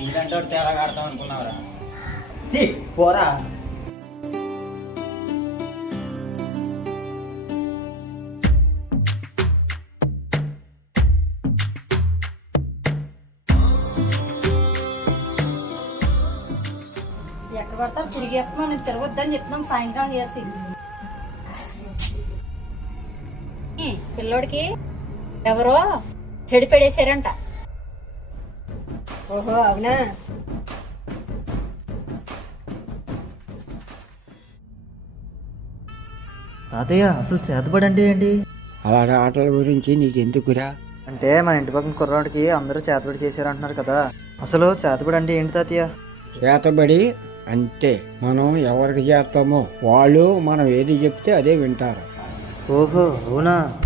ఇదంటే తేడా ఆడతాం అనుకున్నావురా. చీ పోరా. ఎక్కడ పడతారు తిరిగేస్తున్నాం, నేను తిరగొద్దని చెప్తున్నాం సాయంకాలం చేసి. పిల్లోడికి ఎవరో చెడి పెడేశారంట. ఓహో అవునా. తాతయ్య అసలు చేతబడి అంటే ఏంటి? అలాంటి ఆటల గురించి నీకెందుకురా? అంటే మన ఇంటి పక్కన కుర్రాడికి అందరూ చేతబడి చేశారంటున్నారు కదా, అసలు చేతబడి అంటే ఏంటి తాతయ్య? చేతబడి అంటే మనం ఎవరికి చేస్తామో వాళ్ళు మనం ఏది చెప్తే అదే వింటారు. ఓహో అవునా.